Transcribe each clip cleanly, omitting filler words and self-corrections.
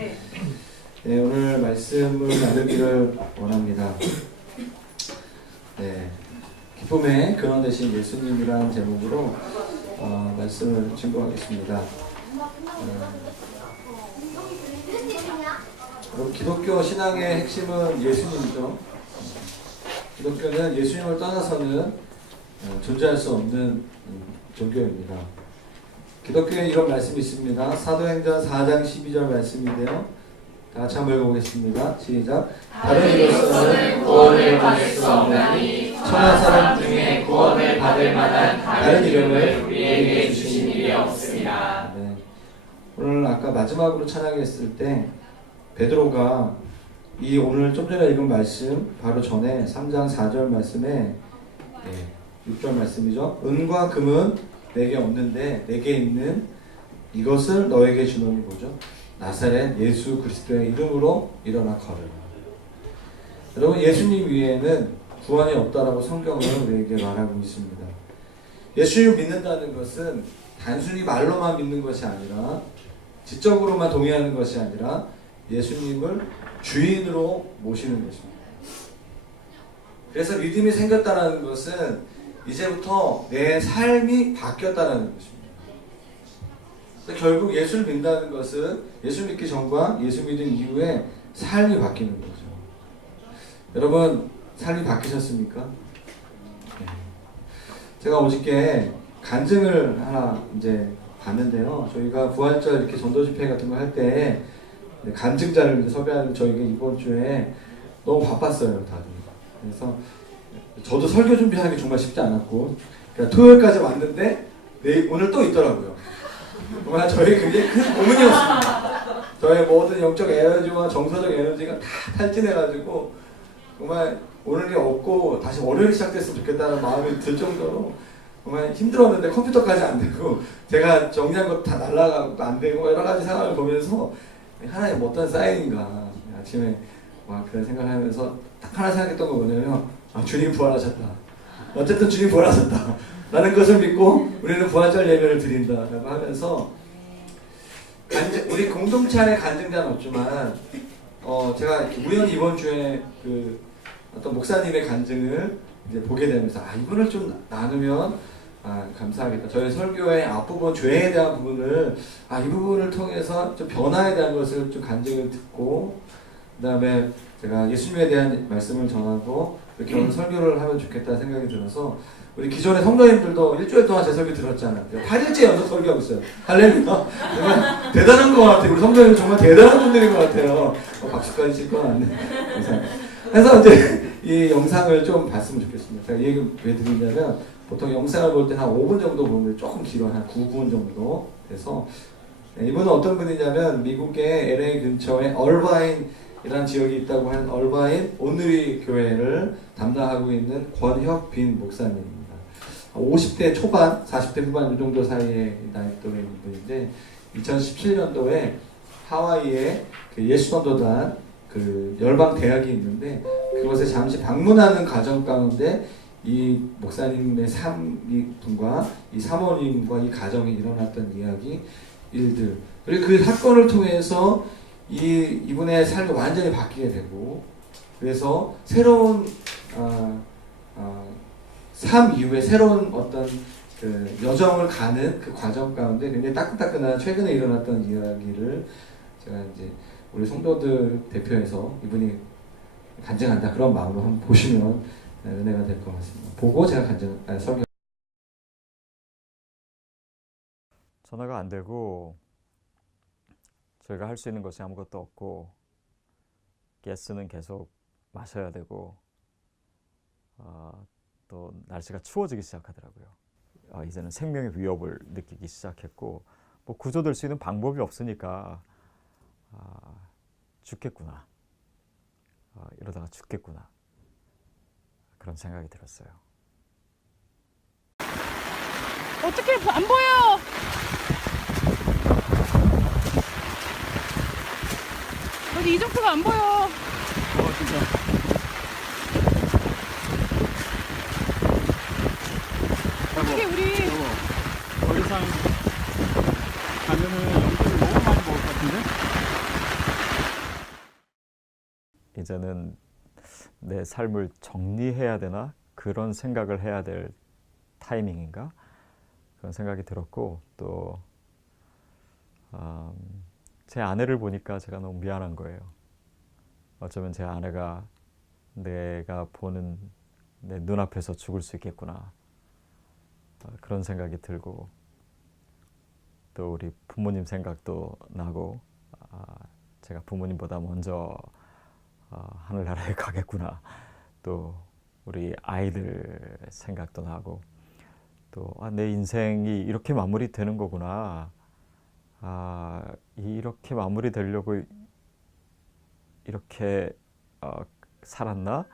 네, 오늘 말씀을 나누기를 원합니다. 네, 기쁨의 근원 되신 예수님이라는 제목으로 말씀을 증거하겠습니다. 기독교 신앙의 핵심은 예수님이죠. 기독교는 예수님을 떠나서는 존재할 수 없는 종교입니다. 기독교에 이런 말씀이 있습니다. 사도행전 4장 12절 말씀인데요. 다 같이 한번 읽어보겠습니다. 시작. 다른 이로서는 구원을 받을 수 없나니 천하 사람 중에 구원을 받을 만한 다른 이름을 우리에게 주신 일이 없습니다. 네. 오늘 아까 마지막으로 찬양했을 때 베드로가 이 오늘 좀 전에 읽은 말씀 바로 전에 3장 4절 말씀에 6절 말씀이죠. 은과 금은 내게 없는데 내게 있는 이것을 너에게 주노니 뭐죠? 나사렛 예수 그리스도의 이름으로 일어나 걸으라. 여러분, 예수님 위에는 구원이 없다라고 성경은 우리에게 말하고 있습니다. 예수님을 믿는다는 것은 단순히 말로만 믿는 것이 아니라 지적으로만 동의하는 것이 아니라 예수님을 주인으로 모시는 것입니다. 그래서 믿음이 생겼다는 것은 이제부터 내 삶이 바뀌었다는 것입니다. 결국 예수를 믿는다는 것은 예수 믿기 전과 예수 믿은 이후에 삶이 바뀌는 거죠. 여러분, 삶이 바뀌셨습니까? 네. 제가 어저께 간증을 하나 이제 봤는데요. 저희가 부활절 이렇게 전도 집회 같은 거 할 때 간증자를 섭외하는 저희가 이번 주에 너무 바빴어요, 다들. 그래서 저도 설교 준비하는 게 정말 쉽지 않았고, 그러니까 토요일까지 왔는데 오늘 또 있더라고요. 정말 저희 굉장히 큰 고민이었습니다. 저의 모든 영적 에너지와 정서적 에너지가 다 탈진해가지고 정말 오늘이 없고 다시 월요일이 시작됐으면 좋겠다는 마음이 들 정도로 정말 힘들었는데 컴퓨터까지 안 되고 제가 정리한 것 다 날아가고 안 되고 여러 가지 상황을 보면서 하나님 어떤 사인인가 아침에 막 그런 생각을 하면서 딱 하나 생각했던 거 뭐냐면 주님 부활하셨다. 어쨌든 주님 부활하셨다. 라는 것을 믿고 우리는 부활절 예배를 드린다라고 하면서 우리 공동체 안에 간증자는 없지만 제가 우연히 이번 주에 그 어떤 목사님의 간증을 이제 보게 되면서 이거를 좀 나누면 감사하겠다. 저희 설교의 앞부분 죄에 대한 부분을 이 부분을 통해서 좀 변화에 대한 것을 좀 간증을 듣고 그 다음에 제가 예수님에 대한 말씀을 전하고 이렇게 오늘 설교를 하면 좋겠다 생각이 들어서 우리 기존의 성도님들도 일주일 동안 제 설교 들었잖아요. 8일째 연속 설교하고 있어요. 할렐루야. 정말 대단한 것 같아요. 우리 성도님들 정말 대단한 분들인 것 같아요. 박수까지 칠 건 아닌데. 그래서 이제 이 영상을 좀 봤으면 좋겠습니다. 제가 이 얘기 왜 드리냐면 보통 영상을 볼 때 한 5분 정도 보는데 조금 길어요. 한 9분 정도 돼서 이분은 어떤 분이냐면 미국의 LA 근처에 얼바인이라는 지역이 있다고 하는 얼바인 온누리 교회를 담당하고 있는 권혁빈 목사님입니다. 50대 초반, 40대 후반 이 정도 사이에 나이대에 있는 분인데 2017년도에 하와이에 그 예수전도단 그 열방 대학이 있는데 그곳에 잠시 방문하는 과정 가운데 이 목사님의 이분과 이 사모님과 이 가정에 일어났던 일들 그리고 그 사건을 통해서 이분의 삶이 완전히 바뀌게 되고 그래서 새로운 삶 이후에 새로운 어떤 그 여정을 가는 그 과정 가운데 굉장히 따끈따끈한 최근에 일어났던 이야기를 제가 이제 우리 성도들 대표해서 이분이 간증한다 그런 마음으로 한번 보시면 은혜가 될 것 같습니다. 보고 제가 설교. 전화가 안 되고 저희가 할 수 있는 것이 아무것도 없고 가스는 계속 마셔야 되고 또 날씨가 추워지기 시작하더라고요. 이제는 생명의 위협을 느끼기 시작했고 뭐 구조될 수 있는 방법이 없으니까 죽겠구나. 이러다가 죽겠구나. 그런 생각이 들었어요. 어떻게 안 보여? 어디 이정표가 안 보여. 진짜. 어떻게 우리 더 이상 가면은 영들을 너무 많이 먹을 것 같은데? 이제는 내 삶을 정리해야 되나 그런 생각을 해야 될 타이밍인가 그런 생각이 들었고 또 제 아내를 보니까 제가 너무 미안한 거예요. 어쩌면 제 아내가 내가 보는 내 눈앞에서 죽을 수 있겠구나 그런 생각이 들고 또 우리 부모님 생각도 나고 제가 부모님보다 먼저 하늘나라에 가겠구나 또 우리 아이들 생각도 나고 또 내 인생이 이렇게 마무리되는 거구나 이렇게 마무리되려고 이렇게 살았나?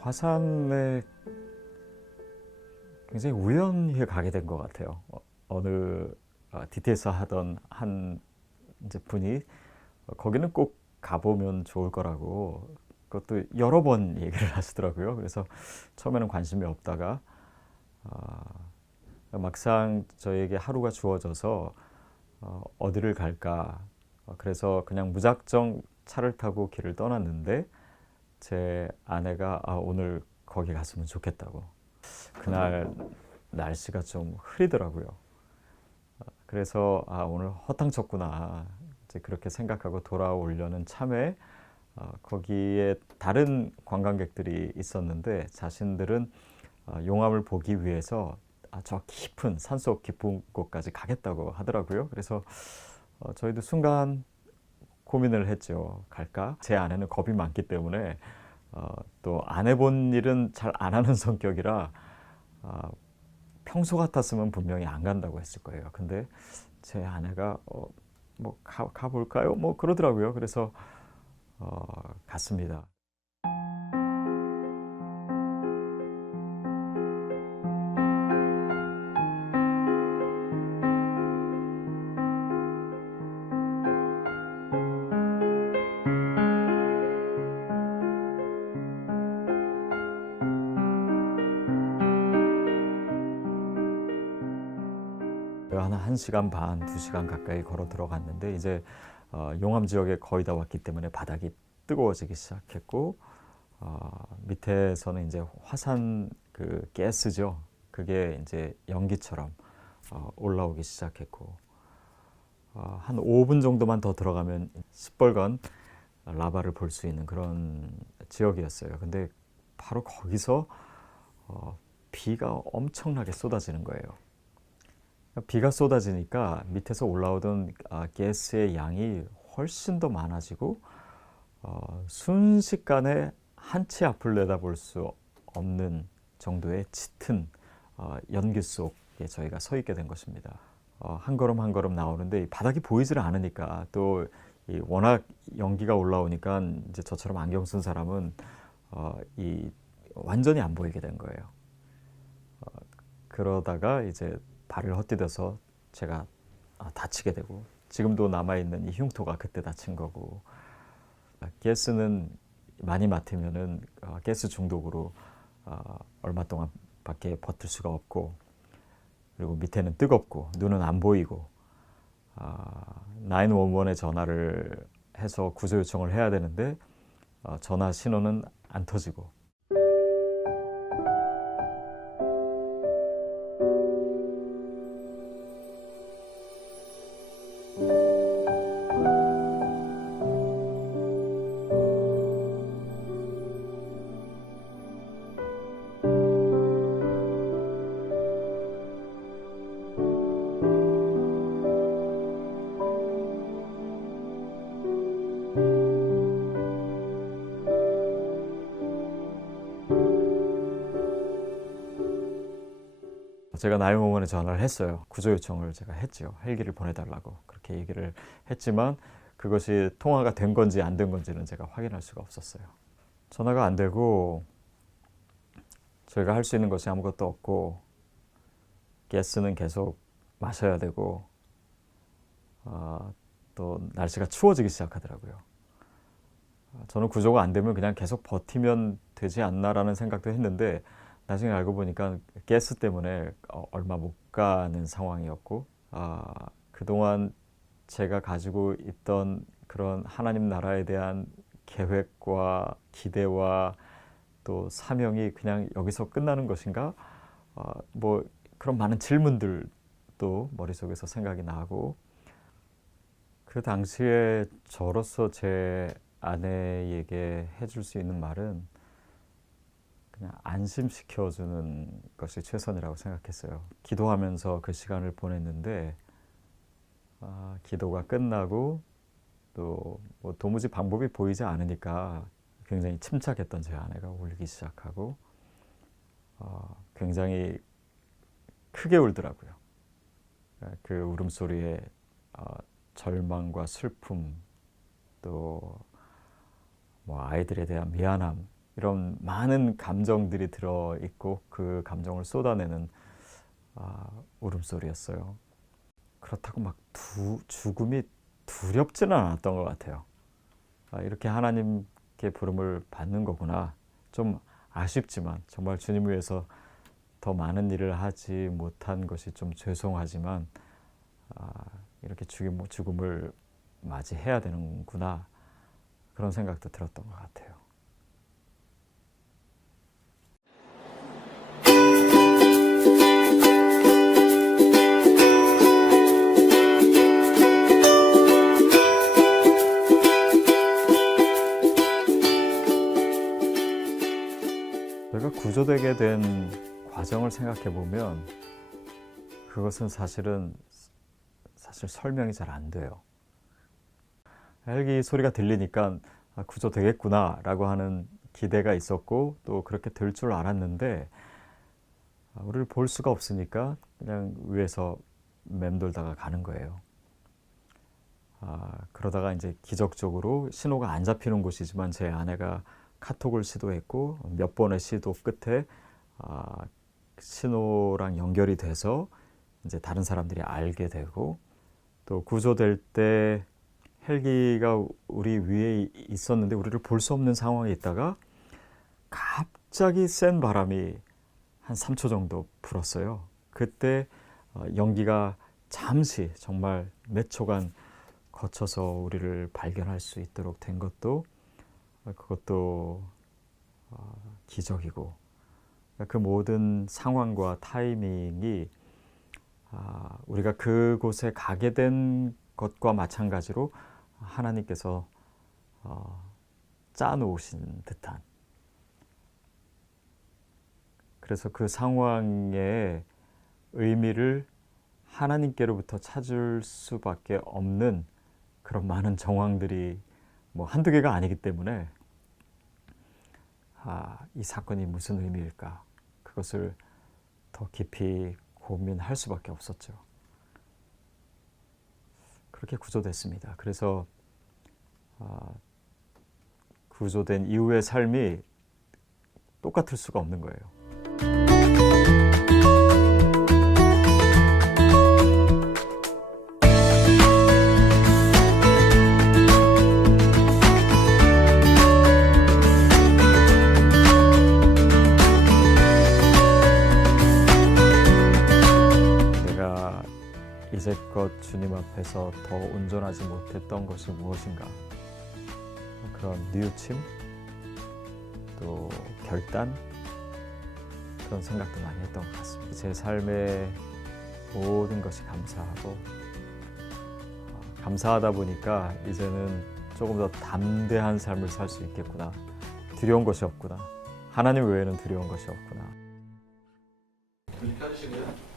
화산에 굉장히 우연히 가게 된 것 같아요. 어느 DT에서 하던 한 이제 분이 거기는 꼭 가보면 좋을 거라고 그것도 여러 번 얘기를 하시더라고요. 그래서 처음에는 관심이 없다가 막상 저에게 하루가 주어져서 어디를 갈까 그래서 그냥 무작정 차를 타고 길을 떠났는데 제 아내가 오늘 거기 갔으면 좋겠다고 그날 날씨가 좀 흐리더라고요. 그래서 오늘 허탕 쳤구나 이제 그렇게 생각하고 돌아오려는 참에 거기에 다른 관광객들이 있었는데 자신들은 용암을 보기 위해서 저 깊은 산속 깊은 곳까지 가겠다고 하더라고요. 그래서 저희도 순간 고민을 했죠. 갈까? 제 아내는 겁이 많기 때문에 또 안 해본 일은 잘 안 하는 성격이라 평소 같았으면 분명히 안 간다고 했을 거예요. 근데 제 아내가 뭐 가볼까요? 뭐 그러더라고요. 그래서 갔습니다. 한 1시간 반, 2시간 가까이 걸어 들어갔는데 이제 용암 지역에 거의 다 왔기 때문에 바닥이 뜨거워지기 시작했고 밑에서는 이제 화산 그 가스죠. 그게 이제 연기처럼 올라오기 시작했고 한 5분 정도만 더 들어가면 시뻘건 라바를 볼 수 있는 그런 지역이었어요. 근데 바로 거기서 비가 엄청나게 쏟아지는 거예요. 비가 쏟아지니까 밑에서 올라오던 가스의 양이 훨씬 더 많아지고 순식간에 한 치 앞을 내다볼 수 없는 정도의 짙은 연기 속에 저희가 서 있게 된 것입니다. 한 걸음 한 걸음 나오는데 바닥이 보이질 않으니까 또 워낙 연기가 올라오니까 이제 저처럼 안경 쓴 사람은 완전히 안 보이게 된 거예요. 그러다가 이제 발을 헛디뎌서 제가 다치게 되고 지금도 남아있는 이 흉터가 그때 다친 거고 가스는 많이 맡으면은 가스 중독으로 얼마 동안밖에 버틸 수가 없고 그리고 밑에는 뜨겁고 눈은 안 보이고 911에 전화를 해서 구조 요청을 해야 되는데 전화 신호는 안 터지고 제가 911에 전화를 했어요. 구조 요청을 제가 했죠. 헬기를 보내달라고 그렇게 얘기를 했지만 그것이 통화가 된 건지 안 된 건지는 제가 확인할 수가 없었어요. 전화가 안 되고 저희가 할 수 있는 것이 아무것도 없고 가스는 계속 마셔야 되고 또 날씨가 추워지기 시작하더라고요. 저는 구조가 안 되면 그냥 계속 버티면 되지 않나라는 생각도 했는데 나중에 알고 보니까 가스 때문에 얼마 못 가는 상황이었고 그동안 제가 가지고 있던 그런 하나님 나라에 대한 계획과 기대와 또 사명이 그냥 여기서 끝나는 것인가? 뭐 그런 많은 질문들도 머릿속에서 생각이 나고 그 당시에 저로서 제 아내에게 해줄 수 있는 말은 그냥 안심시켜주는 것이 최선이라고 생각했어요. 기도하면서 그 시간을 보냈는데 기도가 끝나고 또 뭐 도무지 방법이 보이지 않으니까 굉장히 침착했던 제 아내가 울기 시작하고 굉장히 크게 울더라고요. 그 울음소리에 절망과 슬픔 또 뭐 아이들에 대한 미안함 이런 많은 감정들이 들어있고 그 감정을 쏟아내는 울음소리였어요. 그렇다고 막 죽음이 두렵지는 않았던 것 같아요. 이렇게 하나님께 부름을 받는 거구나. 좀 아쉽지만 정말 주님 위해서 더 많은 일을 하지 못한 것이 좀 죄송하지만 이렇게 죽음을 맞이해야 되는구나. 그런 생각도 들었던 것 같아요. 제가 구조되게 된 과정을 생각해 보면 그것은 사실 설명이 잘 안 돼요. 헬기 소리가 들리니까 구조되겠구나 라고 하는 기대가 있었고 또 그렇게 될 줄 알았는데 우리를 볼 수가 없으니까 그냥 위에서 맴돌다가 가는 거예요. 그러다가 이제 기적적으로 신호가 안 잡히는 곳이지만 제 아내가 카톡을 시도했고 몇 번의 시도 끝에 신호랑 연결이 돼서 이제 다른 사람들이 알게 되고 또 구조될 때 헬기가 우리 위에 있었는데 우리를 볼 수 없는 상황에 있다가 갑자기 센 바람이 한 3초 정도 불었어요. 그때 연기가 잠시 정말 몇 초간 거쳐서 우리를 발견할 수 있도록 된 것도 그것도 기적이고 그 모든 상황과 타이밍이 우리가 그곳에 가게 된 것과 마찬가지로 하나님께서 짜놓으신 듯한 그래서 그 상황의 의미를 하나님께로부터 찾을 수밖에 없는 그런 많은 정황들이 뭐 한두 개가 아니기 때문에 이 사건이 무슨 의미일까 그것을 더 깊이 고민할 수밖에 없었죠. 그렇게 구조됐습니다. 그래서 구조된 이후의 삶이 똑같을 수가 없는 거예요. 이제껏 주님 앞에서 더 온전하지 못했던 것이 무엇인가? 그런 뉘우침, 또 결단, 그런 생각도 많이 했던 것 같습니다. 제 삶의 모든 것이 감사하고 감사하다 보니까 이제는 조금 더 담대한 삶을 살 수 있겠구나. 두려운 것이 없구나. 하나님 외에는 두려운 것이 없구나. 이렇게 해주시고요.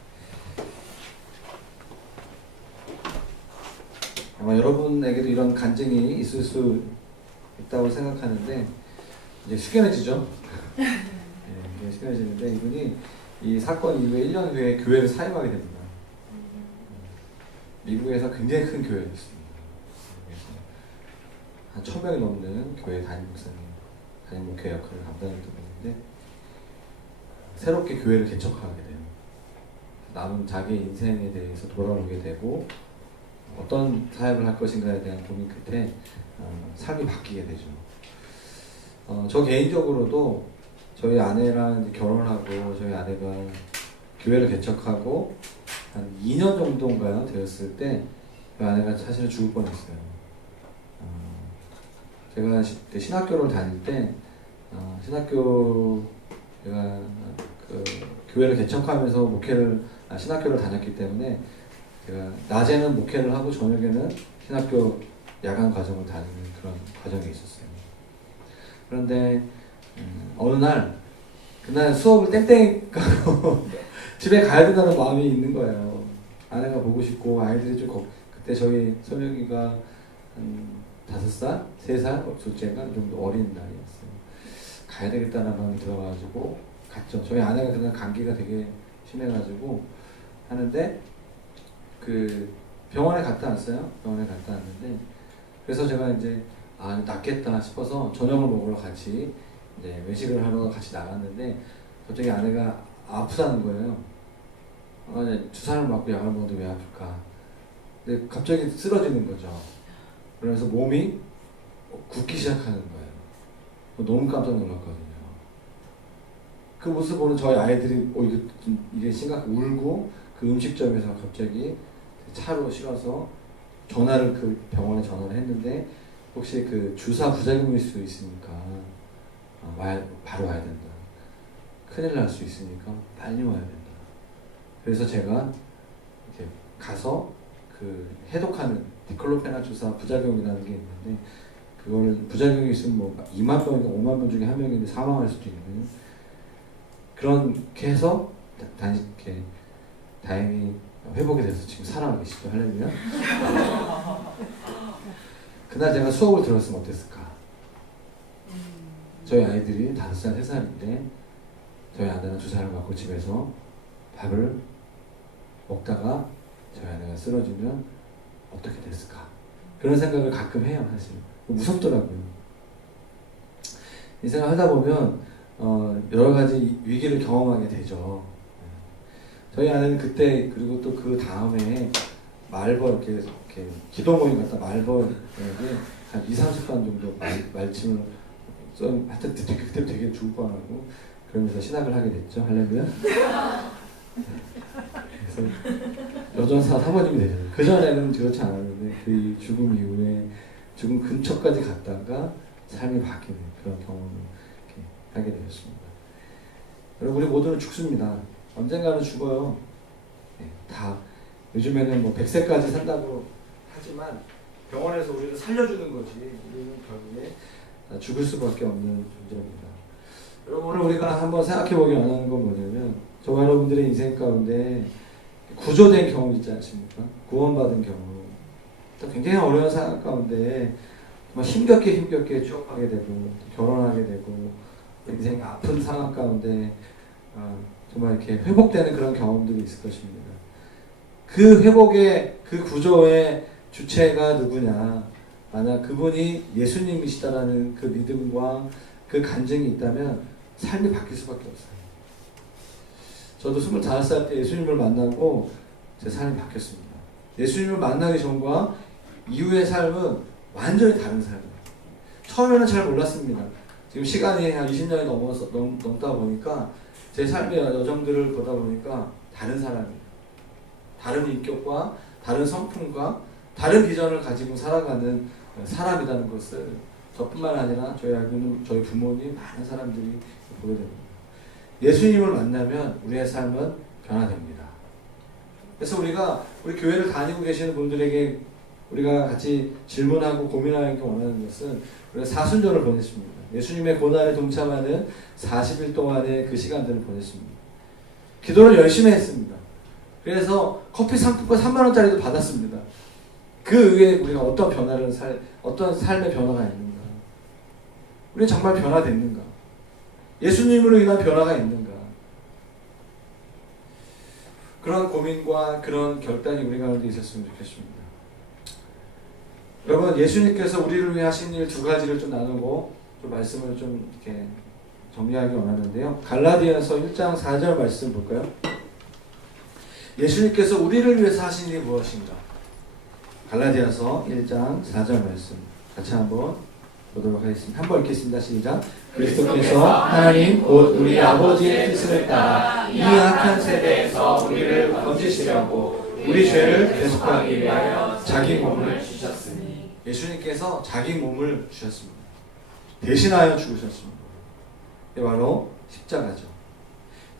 아마 여러분에게도 이런 간증이 있을 수 있다고 생각하는데 이제 숙연해지죠. 네, 숙연해지는데 이분이 이 사건 이후에 1년 후에 교회를 사임하게 됩니다. 미국에서 굉장히 큰 교회였습니다. 한 1000명이 넘는 교회 담임 목사님, 담임 목회 역할을 감당했던 분인데 새롭게 교회를 개척하게 돼요. 남은 자기 인생에 대해서 돌아오게 되고 어떤 사역을 할 것인가에 대한 고민 끝에 삶이 바뀌게 되죠. 저 개인적으로도 저희 아내랑 이제 결혼하고 저희 아내가 교회를 개척하고 한 2년 정도인가요 되었을 때 저희 아내가 사실 죽을 뻔했어요. 제가 그때 신학교를 다닐 때 신학교 제가 그 교회를 개척하면서 신학교를 다녔기 때문에 제가 낮에는 목회를 하고 저녁에는 신학교 야간 과정을 다니는 그런 과정이 있었어요. 그런데 어느 날 그날 수업을 땡땡 가고 집에 가야 된다는 마음이 있는 거예요. 아내가 보고 싶고 아이들이 좀 그때 저희 소명이가 한 5살, 3살, 둘째가 좀 어린 나이였어요. 가야 되겠다는 마음이 들어가지고 갔죠. 저희 아내가 그날 감기가 되게 심해가지고 하는데 그 병원에 갔다 왔어요. 병원에 갔다 왔는데 그래서 제가 이제 낫겠다 싶어서 저녁을 먹으러 같이 이제 외식을 하러 같이 나갔는데 갑자기 아내가 아프다는 거예요. 주사를 맞고 약을 먹어도 왜 아플까? 근데 갑자기 쓰러지는 거죠. 그래서 몸이 굳기 시작하는 거예요. 너무 깜짝 놀랐거든요. 그 모습 보는 저희 아이들이 이게 심각하게 울고 그 음식점에서 갑자기 차로 실어서 그 병원에 전화를 했는데 혹시 그 주사 부작용일 수 있으니까 바로 와야 된다. 큰일 날 수 있으니까 빨리 와야 된다. 그래서 제가 이렇게 가서 그 해독하는 디클로페나 주사 부작용이라는 게 있는데 그걸 부작용이 있으면 뭐 2만 명인가 5만 명 중에 한 명인데 사망할 수도 있는 그렇게 해서 이렇게 다행히 회복이 돼서 지금 살아가 계시죠. 할렐루야. 그날 제가 수업을 들었으면 어땠을까? 저희 아이들이 5살, 3살인데 저희 아내는 주사를 맞고 집에서 밥을 먹다가 저희 아내가 쓰러지면 어떻게 됐을까? 그런 생각을 가끔 해요. 사실 무섭더라고요. 이 생각을 하다 보면 여러 가지 위기를 경험하게 되죠. 저희 아내는 그때 그리고 또 그 다음에 말벌 이렇게 기도 모임 갔다 말벌에게 한 2~30번 정도 말침을 하여튼 그때 되게 죽을 뻔하고 그러면서 신학을 하게 됐죠. 할렐루야. 그래서 여전사 사모님이 되잖아요. 그 전에는 그렇지 않았는데 그 죽음 이후에 죽음 근처까지 갔다가 삶이 바뀌는 그런 경험을 이렇게 하게 되었습니다. 여러분 우리 모두는 죽습니다. 언젠가는 죽어요. 네, 다 요즘에는 뭐 100세까지 산다고 하지만 병원에서 우리를 살려주는 거지 우리는 결국에 죽을 수밖에 없는 존재입니다. 여러분 오늘 우리가 한번 생각해보기 원하는 건 뭐냐면 저와 여러분들의 인생 가운데 구조된 경험 있지 않습니까? 구원받은 경험 또 굉장히 어려운 상황 가운데 정말 힘겹게 취업하게 되고 결혼하게 되고 인생이 아픈 상황 가운데 정말 이렇게 회복되는 그런 경험들이 있을 것입니다. 그 회복의 그 구조의 주체가 누구냐? 만약 그분이 예수님이시다라는 그 믿음과 그 간증이 있다면 삶이 바뀔 수밖에 없어요. 저도 25살 때 예수님을 만나고 제 삶이 바뀌었습니다. 예수님을 만나기 전과 이후의 삶은 완전히 다른 삶이에요. 처음에는 잘 몰랐습니다. 지금 시간이 한 20년이 넘다 보니까 제 삶의 여정들을 보다 보니까 다른 사람이에요. 다른 인격과 다른 성품과 다른 비전을 가지고 살아가는 사람이라는 것을 저뿐만 아니라 저희 알고는 저희 부모님 많은 사람들이 보게 됩니다. 예수님을 만나면 우리의 삶은 변화됩니다. 그래서 우리 교회를 다니고 계시는 분들에게 우리가 같이 질문하고 고민하기 원하는 것은 우리가 사순절을 보냈습니다. 예수님의 고난에 동참하는 40일 동안의 그 시간들을 보냈습니다. 기도를 열심히 했습니다. 그래서 커피 상품권 3만 원짜리도 받았습니다. 그 외에 우리가 어떤 삶의 변화가 있는가? 우리 정말 변화됐는가? 예수님으로 인한 변화가 있는가? 그런 고민과 그런 결단이 우리 가운데 있었으면 좋겠습니다. 여러분, 예수님께서 우리를 위해 하신 일 두 가지를 좀 나누고 좀 말씀을 좀 이렇게 정리하기 원하는데요. 갈라디아서 1장 4절 말씀 볼까요? 예수님께서 우리를 위해서 하신 일이 무엇인가? 갈라디아서 1장 4절 말씀 같이 한번 보도록 하겠습니다. 한번 읽겠습니다. 시작. 그리스도께서 하나님 곧 우리 아버지의 뜻을 따라 이 악한 세대에서 우리를 건지시려고 우리 죄를 대속하기 위하여 자기 몸을 주셨으니. 예수님께서 자기 몸을 주셨습니다. 대신하여 죽으셨습니다. 이게 바로 십자가죠.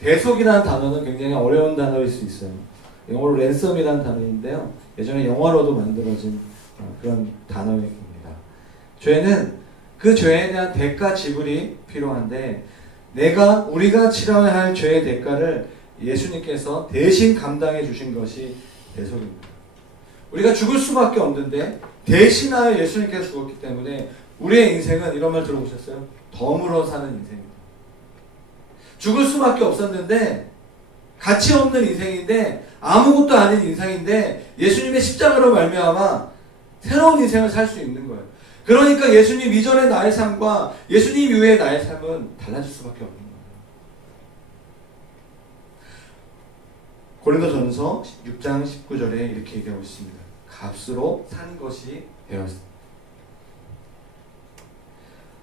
대속이라는 단어는 굉장히 어려운 단어일 수 있어요. 영어로 랜섬이라는 단어인데요. 예전에 영화로도 만들어진 그런 단어입니다. 죄는 그 죄에 대한 대가 지불이 필요한데 우리가 치러야 할 죄의 대가를 예수님께서 대신 감당해 주신 것이 대속입니다. 우리가 죽을 수밖에 없는데 대신하여 예수님께서 죽었기 때문에 우리의 인생은 이런 말 들어보셨어요? 덤으로 사는 인생입니다. 죽을 수밖에 없었는데 가치 없는 인생인데 아무것도 아닌 인생인데 예수님의 십자가로 말미암아 새로운 인생을 살 수 있는 거예요. 그러니까 예수님 이전의 나의 삶과 예수님 이후의 나의 삶은 달라질 수밖에 없는 거예요. 고린도전서 6장 19절에 이렇게 얘기하고 있습니다. 값으로 산 것이 되었습니다.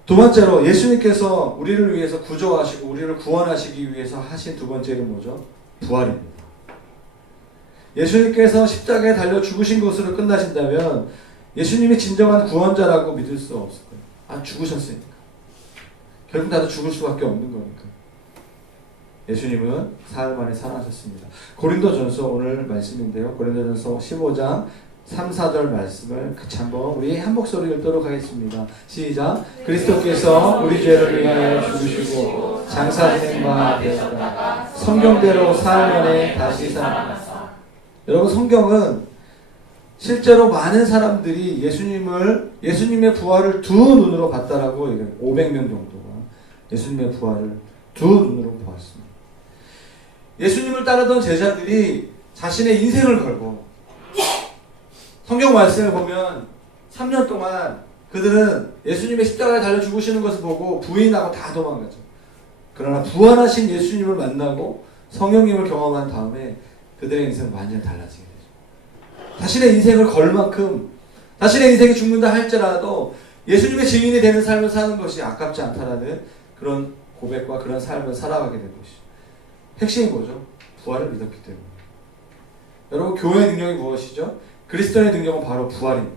두 번째로 예수님께서 우리를 위해서 구조하시고 우리를 구원하시기 위해서 하신 두 번째는 뭐죠? 부활입니다. 예수님께서 십자가에 달려 죽으신 것으로 끝나신다면 예수님이 진정한 구원자라고 믿을 수 없을 거예요. 죽으셨으니까. 결국 나도 죽을 수밖에 없는 거니까. 예수님은 사흘 만에 살아나셨습니다. 고린도전서 오늘 말씀인데요. 고린도전서 15장 3, 4절 말씀을 같이 한번 우리 한 목소리 읽도록 하겠습니다. 시작. 그리스도께서 우리 죄를 위하여 죽으시고 장사 지낸 바 되었다가 성경대로 사흘 만에 다시 살아나사. 여러분, 성경은 실제로 많은 사람들이 예수님의 부활을 두 눈으로 봤다라고 얘기해요. 500명 정도가 예수님의 부활을 두 눈으로 보았습니다. 예수님을 따르던 제자들이 자신의 인생을 걸고 성경 말씀을 보면 3년 동안 그들은 예수님의 십자가에 달려 죽으시는 것을 보고 부인하고 다 도망가죠. 그러나 부활하신 예수님을 만나고 성령님을 경험한 다음에 그들의 인생은 완전히 달라지게 되죠. 자신의 인생을 걸 만큼 자신의 인생이 죽는다 할지라도 예수님의 증인이 되는 삶을 사는 것이 아깝지 않다라는 그런 고백과 그런 삶을 살아가게 된 것이죠. 핵심이 뭐죠? 부활을 믿었기 때문에. 여러분, 교회의 능력이 무엇이죠? 그리스도의 능력은 바로 부활입니다.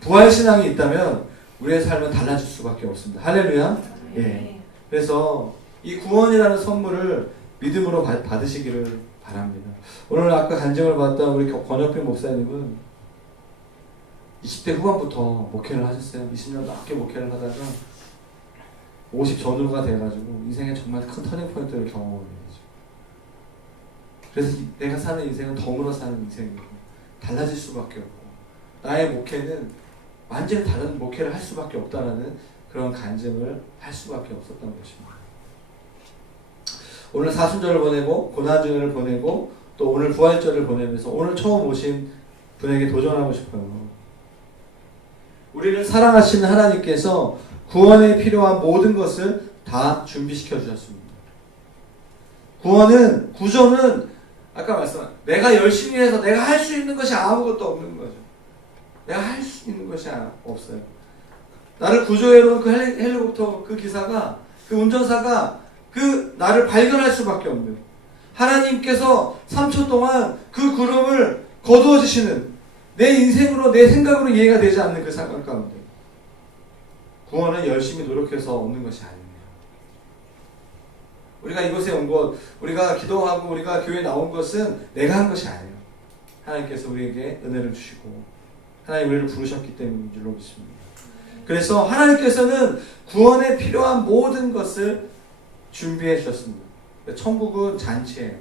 부활 신앙이 있다면 우리의 삶은 달라질 수밖에 없습니다. 할렐루야. 예. 그래서 이 구원이라는 선물을 믿음으로 받으시기를 바랍니다. 오늘 아까 간증을 받던 우리 권혁빈 목사님은 20대 후반부터 목회를 하셨어요. 20년 넘게 목회를 하다가 50 전후가 돼가지고 인생에 정말 큰 터닝포인트를 경험하게 되죠. 그래서 내가 사는 인생은 덤으로 사는 인생이고 달라질 수밖에 없고 나의 목회는 완전히 다른 목회를 할 수밖에 없다라는 그런 간증을 할 수밖에 없었던 것입니다. 오늘 사순절을 보내고 고난주일을 보내고 또 오늘 부활절을 보내면서 오늘 처음 오신 분에게 도전하고 싶어요. 우리를 사랑하시는 하나님께서 구원에 필요한 모든 것을 다 준비시켜 주셨습니다. 구조는 아까 말씀한 내가 열심히 해서 내가 할 수 있는 것이 아무것도 없는 거죠. 내가 할 수 있는 것이 없어요. 나를 구조해 놓은 그 헬리콥터 그 기사가 그 운전사가 나를 발견할 수밖에 없는 하나님께서 3초 동안 그 구름을 거두어 주시는 내 인생으로 내 생각으로 이해가 되지 않는 그 상황 가운데 구원은 열심히 노력해서 얻는 것이 아닙니다. 우리가 이곳에 온 것, 우리가 기도하고 우리가 교회에 나온 것은 내가 한 것이 아니에요. 하나님께서 우리에게 은혜를 주시고 하나님 우리를 부르셨기 때문인 줄로 믿습니다. 그래서 하나님께서는 구원에 필요한 모든 것을 준비해 주셨습니다. 천국은 잔치예요.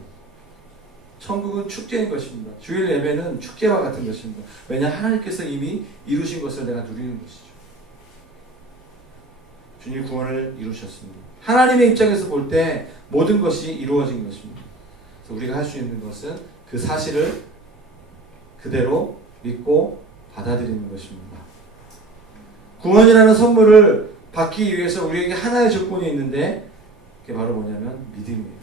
천국은 축제인 것입니다. 주일 예배는 축제와 같은 것입니다. 왜냐 하나님께서 이미 이루신 것을 내가 누리는 것이죠. 주님 구원을 이루셨습니다. 하나님의 입장에서 볼 때 모든 것이 이루어진 것입니다. 그래서 우리가 할 수 있는 것은 그 사실을 그대로 믿고 받아들이는 것입니다. 구원이라는 선물을 받기 위해서 우리에게 하나의 조건이 있는데 그게 바로 뭐냐면 믿음이에요.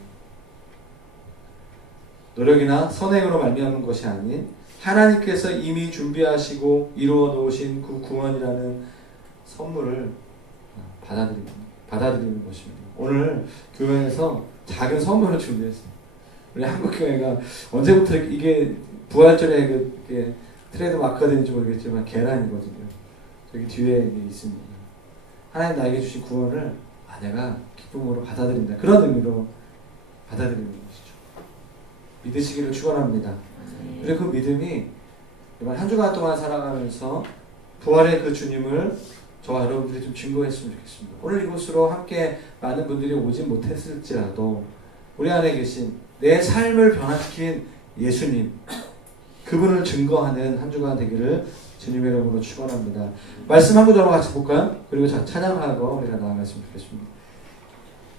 노력이나 선행으로 말미암은 것이 아닌 하나님께서 이미 준비하시고 이루어 놓으신 그 구원이라는 선물을 받아들이는 것입니다. 오늘 교회에서 작은 선물을 준비했어요. 우리 한국교회가 언제부터 이게 부활절에 그 트레이드 마크가 되는지 모르겠지만 계란이거든요. 저기 뒤에 있습니다. 하나님 나에게 주신 구원을 내가 기쁨으로 받아들인다. 그런 의미로 받아들이는 것이죠. 믿으시기를 축원합니다. 그리고 그 믿음이 이번 한 주간 동안 살아가면서 부활의 그 주님을 저와 여러분들이 좀 증거했으면 좋겠습니다. 오늘 이곳으로 함께 많은 분들이 오지 못했을지라도 우리 안에 계신 내 삶을 변화시킨 예수님, 그분을 증거하는 한 주간 되기를 주님의 이름으로 축원합니다. 말씀 한 구절로 같이 볼까요? 그리고 찬양하고 우리가 나아갔으면 좋겠습니다.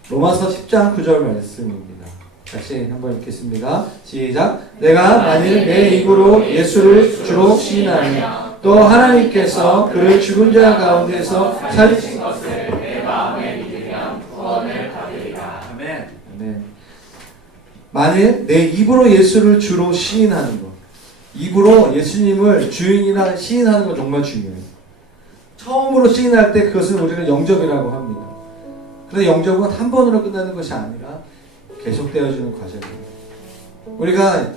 로마서 10장 9절 말씀입니다. 같이 한번 읽겠습니다. 시작. 내가 만일 내 입으로 예수를 주로 시인하며 또 하나님께서 그를 죽은 자 가운데서 살리신 것을 내 마음에 믿으면 구원을 받으리라. 아멘. 아멘. 만일 내 입으로 예수를 주로 시인하는 것, 입으로 예수님을 주인이나 시인하는 건 정말 중요해요. 처음으로 시인할 때 그것은 우리는 영접이라고 합니다. 그런데 영접은 한 번으로 끝나는 것이 아니라 계속되어지는 과정입니다. 우리가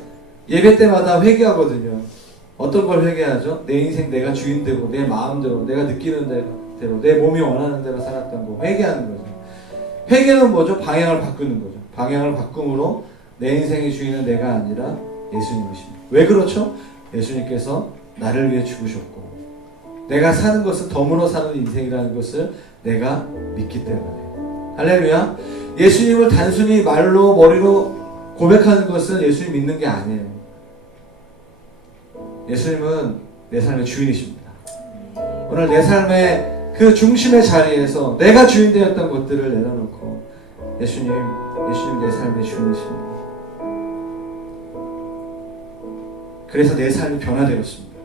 예배 때마다 회개하거든요. 어떤 걸 회개하죠? 내 인생 내가 주인 되고 내 마음대로 내가 느끼는 대로 내 몸이 원하는 대로 살았던 거 회개하는 거죠. 회개는 뭐죠? 방향을 바꾸는 거죠. 방향을 바꿈으로 내 인생의 주인은 내가 아니라 예수님이십니다. 왜 그렇죠? 예수님께서 나를 위해 죽으셨고 내가 사는 것은 덤으로 사는 인생이라는 것을 내가 믿기 때문에. 할렐루야. 예수님을 단순히 말로 머리로 고백하는 것은 예수님 믿는 게 아니에요. 예수님은 내 삶의 주인이십니다. 오늘 내 삶의 그 중심의 자리에서 내가 주인 되었던 것들을 내려놓고 예수님 내 삶의 주인이십니다. 그래서 내 삶이 변화되었습니다.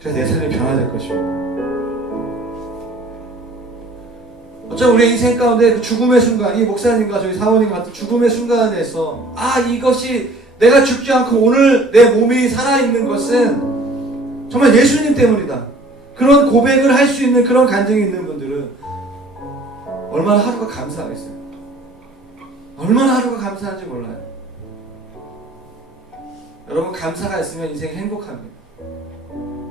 그래서 내 삶이 변화될 것입니다. 어쩌면 우리의 인생 가운데 그 죽음의 순간, 이 목사님과 저희 사모님과 같은 죽음의 순간에서 이것이 내가 죽지 않고 오늘 내 몸이 살아있는 것은 정말 예수님 때문이다. 그런 고백을 할 수 있는 그런 간증이 있는 분들은 얼마나 하루가 감사하겠어요. 얼마나 하루가 감사한지 몰라요. 여러분, 감사가 있으면 인생이 행복합니다.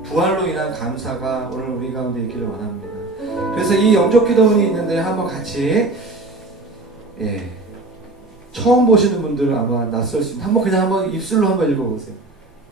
부활로 인한 감사가 오늘 우리 가운데 있기를 원합니다. 그래서 이 영접 기도문이 있는데 한번 같이 처음 보시는 분들은 아마 낯설 수 있는 한번 입술로 한번 읽어보세요.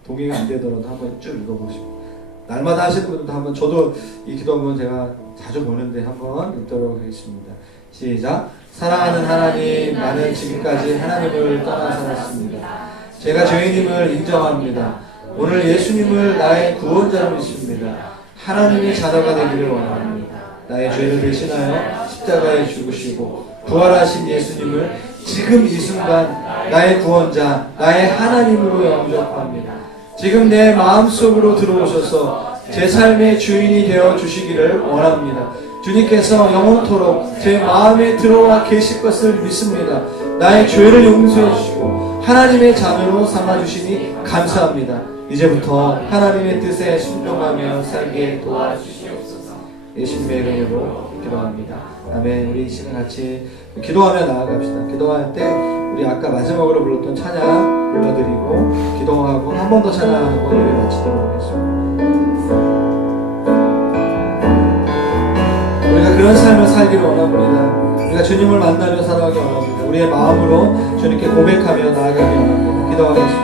동의가 안 되더라도 한번 쭉 읽어보시고 날마다 하시는 분들도 한번 저도 이 기도문 제가 자주 보는데 한번 읽도록 하겠습니다. 시작. 사랑하는 하나님, 나는 지금까지 하나님을 떠나 살았습니다. 제가 죄인임을 인정합니다. 오늘 예수님을 나의 구원자로 믿습니다. 하나님의 자녀가 되기를 원합니다. 나의 죄를 대신하여 십자가에 죽으시고 부활하신 예수님을 지금 이 순간 나의 구원자, 나의 하나님으로 영접합니다. 지금 내 마음속으로 들어오셔서 제 삶의 주인이 되어 주시기를 원합니다. 주님께서 영원토록 제 마음에 들어와 계실 것을 믿습니다. 나의 죄를 용서해 주시고 하나님의 자녀로 삼아주시니 감사합니다. 이제부터 하나님의 뜻에 순종하며 살게 도와주시옵소서. 예수님의 이름으로 기도합니다. 아멘. 우리 이 시간 같이 기도하며 나아갑시다. 기도할 때 우리 아까 마지막으로 불렀던 찬양 불러드리고 기도하고 한 번 더 찬양하고 예배 마치도록 하겠습니다. 우리가 그런 삶을 살기를 원합니다. 우리가 주님을 만나며 살아가기 원합니다. 우리의 마음으로 주님께 고백하며 나아가기 원합니다. 기도하겠습니다.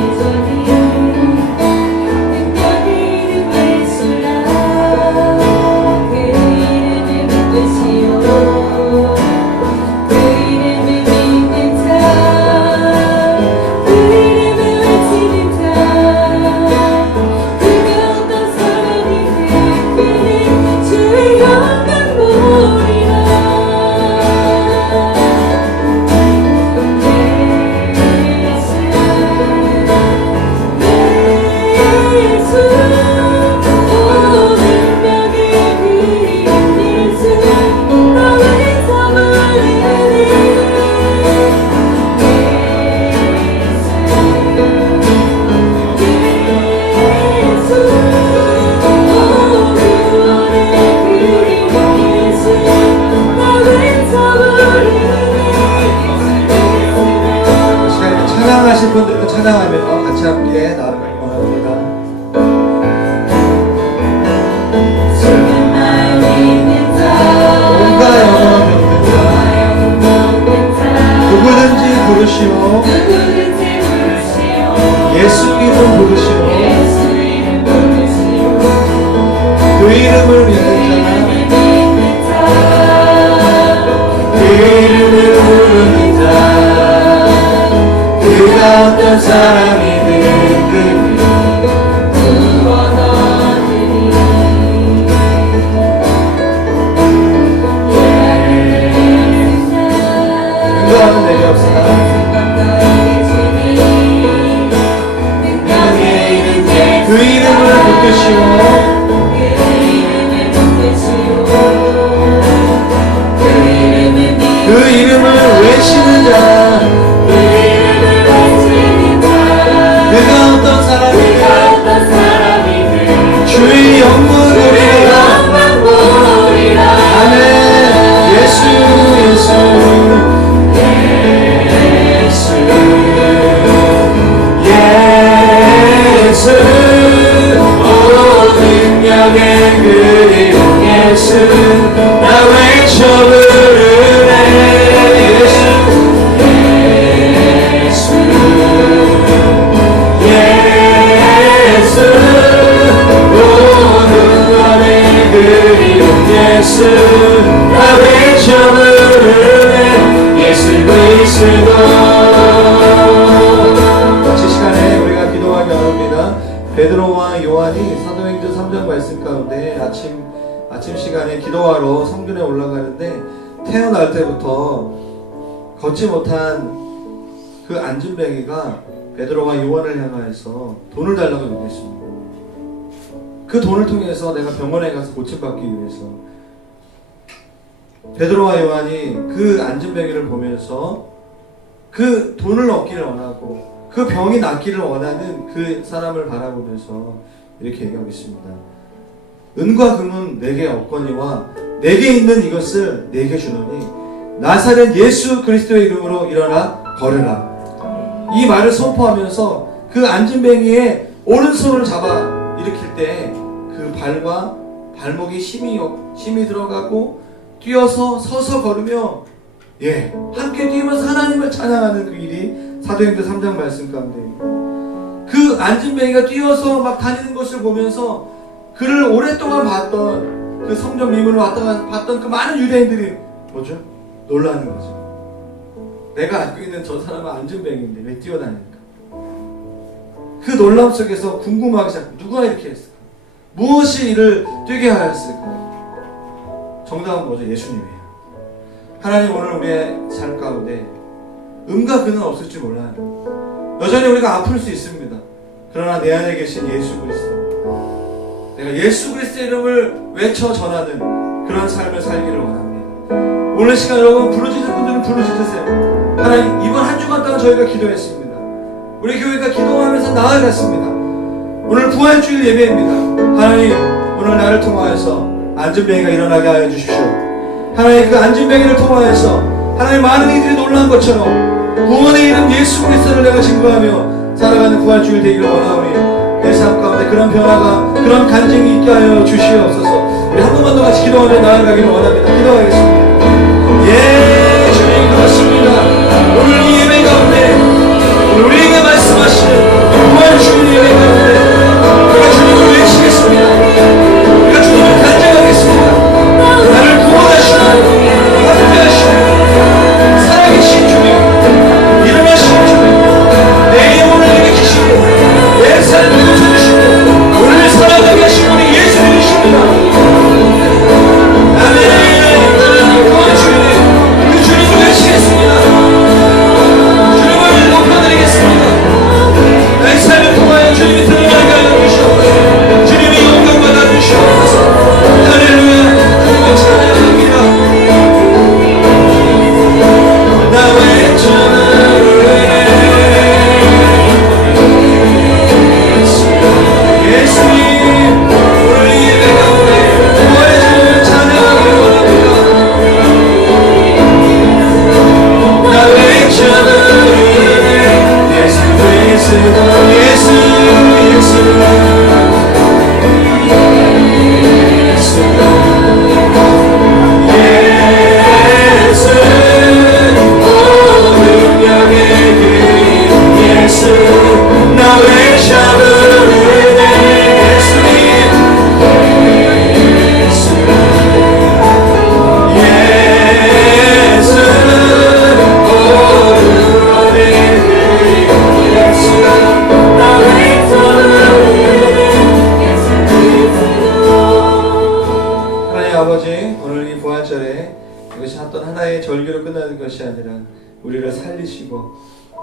It's 찬양하실 분들은 찬양하며 같이 함께 나아가기 원합니다. 온갖 영광 누구든지 부르시오 예수 이름 부르시오 그 이름을 믿는 자 그 이름을 부르는 자 그가 어떤 사람이든 근거하는 내게 없으나 그 이름을 붙드시오 그 이름을 외치는 자 그가 어떤 사람이든 주의 영광 보리라 아멘 예수 예수 예수 오 능력의 그 이름 예수 나 외쳐 부르네 예수 예수 오 능력의 그 이름 예수 나 외쳐 부르네 예수 그리스도 베드로와 요한이 사도행전 3장 말씀 가운데 아침 시간에 기도하러 성전에 올라가는데 태어날 때부터 걷지 못한 그 안진뱅이가 베드로와 요한을 향하여서 돈을 달라고 요구했습니다. 그 돈을 통해서 내가 병원에 가서 고침받기 위해서 베드로와 요한이 그 안진뱅이를 보면서 그 돈을 얻기를 원하고 그 병이 낫기를 원하는 그 사람을 바라보면서 이렇게 얘기하고 있습니다. 은과 금은 내게 없거니와 내게 있는 이것을 내게 주노니 나사렛 예수 그리스도의 이름으로 일어나 걸으라. 이 말을 선포하면서 그 안진뱅이의 오른손을 잡아 일으킬 때 그 발과 발목이 힘이 들어가고 뛰어서 서서 걸으며 함께 뛰면서 하나님을 찬양하는 그 일이 사도행전 3장 말씀 가운데 그 안진뱅이가 뛰어서 막 다니는 것을 보면서 그를 오랫동안 봤던 그 성전 미문을 왔다 갔다 봤던 그 많은 유대인들이 뭐죠? 놀라는 거죠. 내가 알고 있는 저 사람은 안진뱅이인데 왜 뛰어다니니까? 그 놀람 속에서 궁금하기 시작합니다. 누가 이렇게 했을까? 무엇이 이를 뛰게 하였을까? 정답은 뭐죠? 예수님이에요. 하나님 오늘 우리의 삶 가운데 음과 근은 없을지 몰라요. 여전히 우리가 아플 수 있습니다. 그러나 내 안에 계신 예수 그리스도, 내가 예수 그리스도의 이름을 외쳐 전하는 그런 삶을 살기를 원합니다. 오늘 시간 여러분 부르짖을 분들은 부르짖으세요. 하나님 이번 한 주간 동안 저희가 기도했습니다. 우리 교회가 기도하면서 나아갔습니다. 오늘 부활주일 예배입니다. 하나님 오늘 나를 통하여서 안진뱅이가 일어나게 하여 주십시오. 하나님 그 안진뱅이를 통하여서 하나님 많은 이들이 놀란 것처럼 구원의 이름 예수 그리스도를 내가 증거하며 살아가는 부활주일 되기를 원하오니 내 삶 가운데 그런 변화가 그런 간증이 있게 하여 주시옵소서. 우리 한 번만 더 같이 기도하며 나아가기를 원합니다. 기도하겠습니다. 주님 그렇습니다. 오늘 이 예배 가운데 오늘 우리에게 말씀하시는 부활주일 예배 가운데 우리가 주님을 외치겠습니다. 우리가 주님을 간증하겠습니다. 나를 구원하시고 함께하시고 살아계신 주님, 일어나신 주님, 내 영혼을 일으키시고 내 삶을 고쳐주시고 오늘 살아가게 하신 우리 예수님이십니다. 아멘. 구원 주님, 그 주님을 외치겠습니다. 우리를 살리시고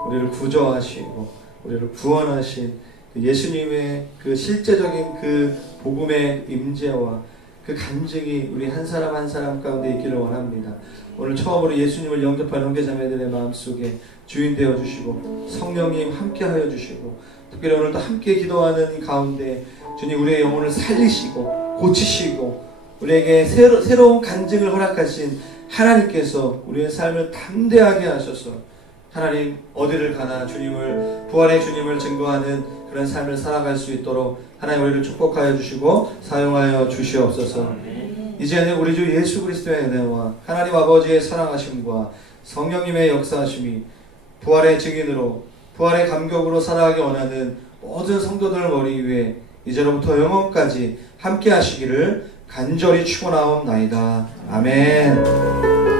우리를 구조하시고 우리를 구원하신 예수님의 그 실제적인 그 복음의 임재와 그 간증이 우리 한 사람 한 사람 가운데 있기를 원합니다. 오늘 처음으로 예수님을 영접하는 형제자매들의 마음속에 주인 되어 주시고 성령님 함께 하여 주시고 특별히 오늘도 함께 기도하는 이 가운데 주님 우리의 영혼을 살리시고 고치시고 우리에게 새로운 간증을 허락하신 하나님께서 우리의 삶을 담대하게 하셔서 하나님 어디를 가나 주님을 부활의 주님을 증거하는 그런 삶을 살아갈 수 있도록 하나님 우리를 축복하여 주시고 사용하여 주시옵소서. 이제는 우리 주 예수 그리스도의 은혜와 하나님 아버지의 사랑하심과 성령님의 역사하심이 부활의 증인으로 부활의 감격으로 살아가기 원하는 모든 성도들 머리 위에 이제로부터 영원까지 함께 하시기를 간절히 축원하옵나이다. 아멘.